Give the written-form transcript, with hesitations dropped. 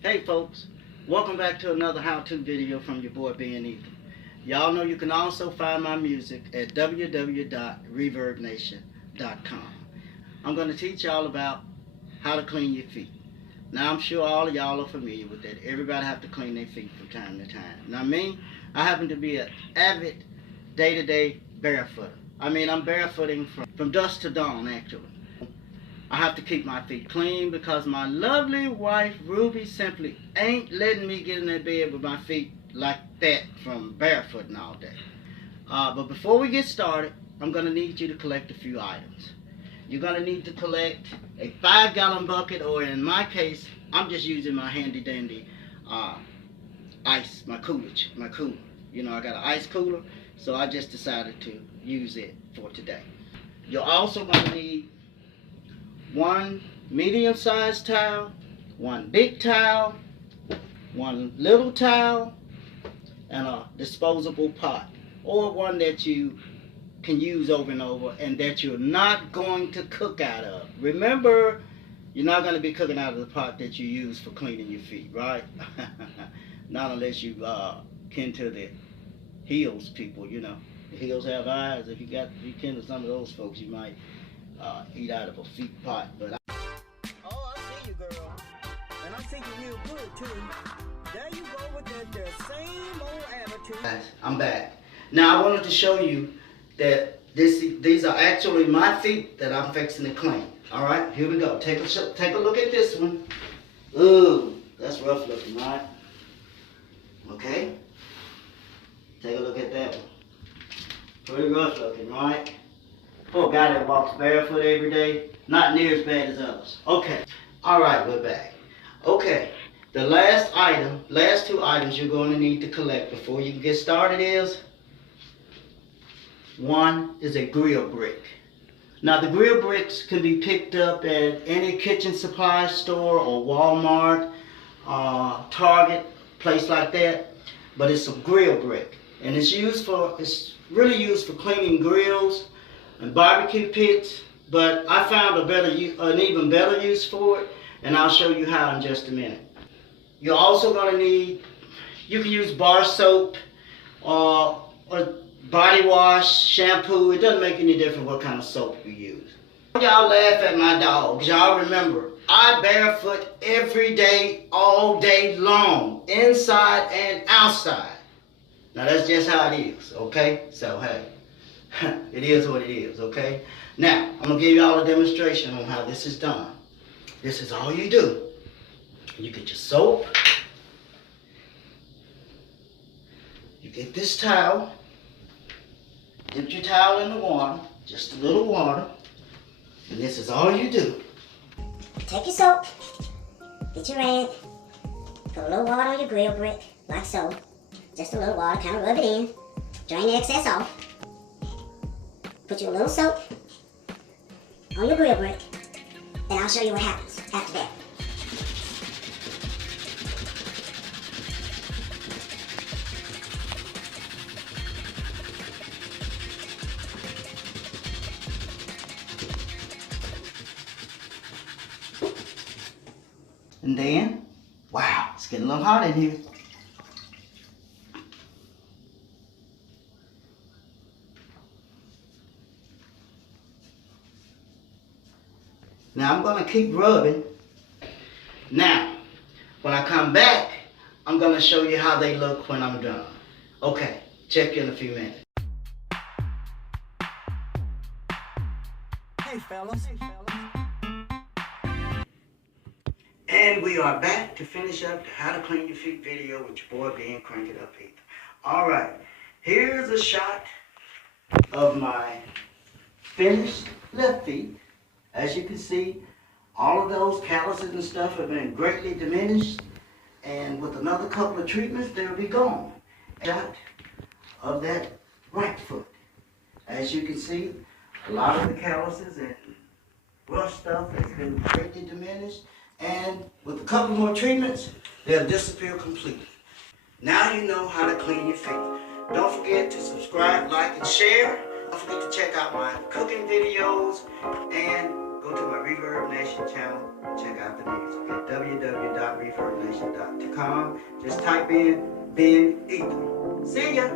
Hey folks, welcome back to another how-to video from your boy being Ethan. Y'all know you can also find my music at www.reverbnation.com. I'm going to teach y'all about how to clean your feet. Now I'm sure all of y'all are familiar with that. Everybody have to clean their feet from time to time. Now me, I happen to be an avid day-to-day barefooter. I'm barefooting from dusk to dawn actually. I have to keep my feet clean because my lovely wife Ruby simply ain't letting me get in that bed with my feet like that from barefooting all day. But before we get started, I'm going to need you to collect a few items. You're going to need to collect a 5-gallon bucket, or in my case, I'm just using my handy dandy ice, my cooler. You know, I got an ice cooler, so I just decided to use it for today. You're also going to need one medium-sized towel, one big towel, one little towel, and a disposable pot, or one that you can use over and over and that you're not going to cook out of. Remember, you're not going to be cooking out of the pot that you use for cleaning your feet, right? Not unless you kin to the Hills people, you know. The Hills have eyes. If you kin to some of those folks, you might eat out of a feet pot. But oh, I see you, girl. And I think you're real good, too. There you go with the same old attitude. I'm back. Now, I wanted to show you that these are actually my feet that I'm fixing to clean. All right, here we go. Take a look at this one. Ooh, that's rough looking, right? Okay. Take a look at that one. Pretty rough looking, right? For a guy that walks barefoot every day, not near as bad as others. Okay. All right, we're back. Okay. The last two items you're going to need to collect before you can get started is, one is a grill brick. Now the grill bricks can be picked up at any kitchen supply store or Walmart, Target, place like that. But it's a grill brick, and it's really used for cleaning grills and barbecue pits. But I found an even better use for it, and I'll show you how in just a minute. You're also going to need, you can use bar soap or body wash, shampoo. It doesn't make any difference what kind of soap you use. Y'all laugh at my dogs. Y'all remember, I barefoot every day, all day long, inside and outside. Now that's just how it is, okay? So hey, it is what it is, okay? Now, I'm going to give y'all a demonstration on how this is done. This is all you do. You get your soap. You get this towel. Dip your towel in the water, just a little water. And this is all you do. Take your soap, get your rag, put a little water on your grill brick, like so. Just a little water, kind of rub it in, drain the excess off. Put your little soap on your grill brick, and I'll show you what happens after that. And then, wow, it's getting a little hot in here. Now I'm going to keep rubbing. Now, when I come back, I'm going to show you how they look when I'm done. Okay, check you in a few minutes. Hey, fellas. And we are back to finish up the How to Clean Your Feet video with your boy being Crank It Up Ethan. Alright, here's a shot of my finished left feet. As you can see, all of those calluses and stuff have been greatly diminished. And with another couple of treatments, they'll be gone. Shot of that right foot. As you can see, a lot of the calluses and rough stuff has been greatly diminished. And with a couple more treatments, they'll disappear completely. Now you know how to clean your feet. Don't forget to subscribe, like, and share. Don't forget to check out my cooking videos and go to my Reverb Nation channel and check out the music at www.reverbnation.com. beefheartnation.com. Just type in Ben Ethan. See ya!